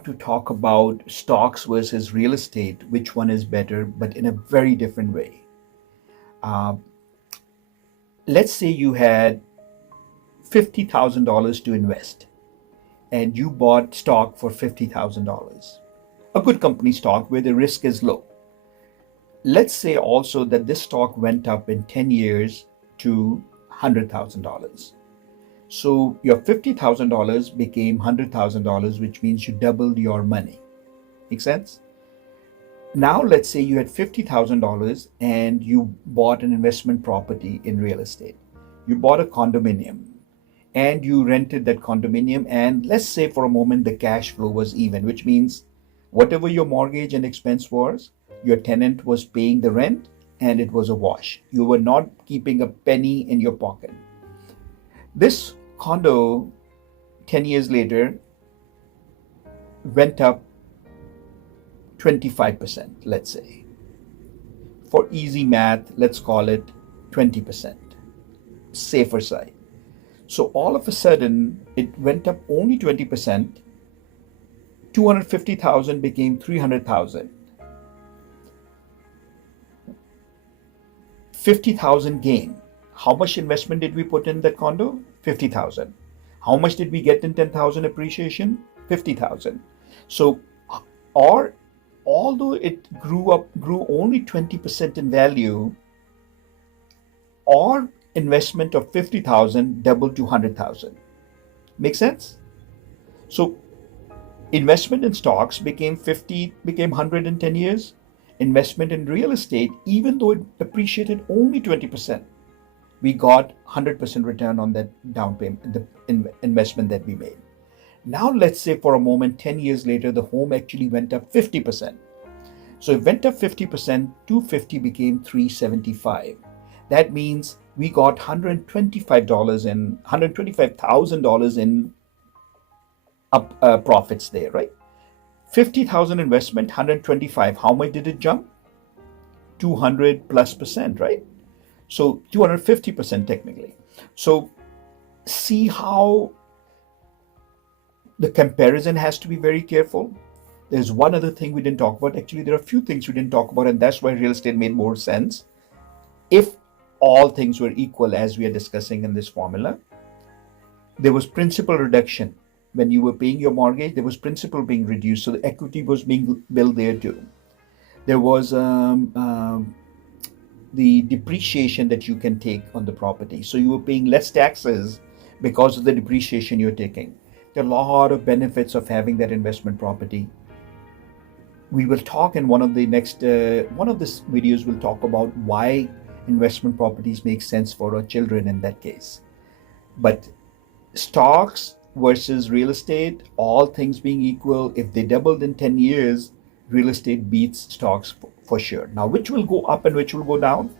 want to talk about stocks versus real estate, which one is better, but in a very different way. Uh, let's say you had $50,000 to invest and you bought stock for $50,000, a good company stock where the risk is low. Let's say also that this stock went up in 10 years to $100,000. So your $50,000 became $100,000, which means you doubled your money. Make sense? Now, let's say you had $50,000 and you bought an investment property in real estate. You bought a condominium and you rented that condominium. And let's say for a moment the cash flow was even, which means whatever your mortgage and expense was, your tenant was paying the rent and it was a wash. You were not keeping a penny in your pocket. This condo 10 years later went up 25%, let's say. For easy math, let's call it 20%, safer side. So all of a sudden, it went up only 20%. 250,000 became 300,000. 50,000 gain. How much investment did we put in that condo? 50,000. How much did we get in 10,000 appreciation? 50,000. So, or although it grew only 20% in value, our investment of 50,000 doubled to 100,000. Make sense? So investment in stocks became 50, became 100 in 10 years. Investment in real estate, even though it appreciated only 20%, we got 100% return on that down payment, the investment that we made. Now let's say for a moment, 10 years later, the home actually went up 50%. So it went up 50%, 250 became 375. That means we got $125,000 in profits there, right? 50,000 investment, 125. How much did it jump? 200+%, right? So 250% technically. So see how the comparison has to be very careful. There's one other thing we didn't talk about. Actually, there are a few things we didn't talk about, and that's why real estate made more sense. If all things were equal, as we are discussing in this formula, there was principal reduction. When you were paying your mortgage, there was principal being reduced. So the equity was being built there too. There was the depreciation that you can take on the property. So you were paying less taxes because of the depreciation you're taking. There are a lot of benefits of having that investment property. We will talk in one of the next, one of these videos, we'll talk about why investment properties make sense for our children in that case. But stocks versus real estate, all things being equal, if they doubled in 10 years, real estate beats stocks for sure. Now, which will go up and which will go down?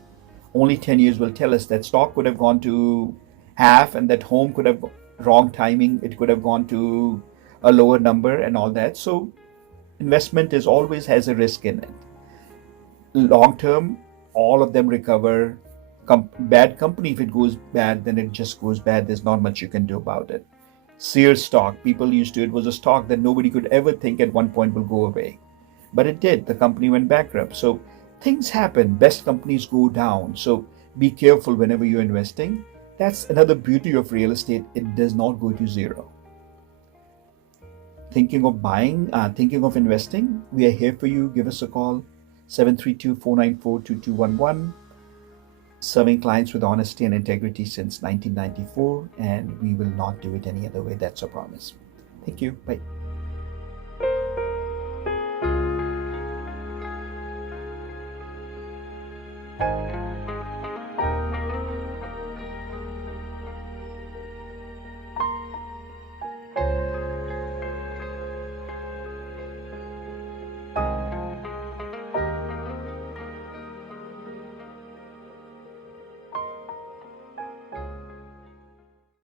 Only 10 years will tell us. That stock could have gone to half and that home could have wrong timing. It could have gone to a lower number and all that. So investment is always has a risk in it. Long term, all of them recover. Bad company, if it goes bad, then it just goes bad. There's not much you can do about it. Sears stock, people used to, it was a stock that nobody could ever think at one point will go away. But it did. The company went bankrupt. So things happen. Best companies go down. So be careful whenever you're investing. That's another beauty of real estate. It does not go to zero. Thinking of buying, thinking of investing, we are here for you. Give us a call, 732-494-2211. Serving clients with honesty and integrity since 1994, and we will not do it any other way. That's a promise. Thank you. Bye.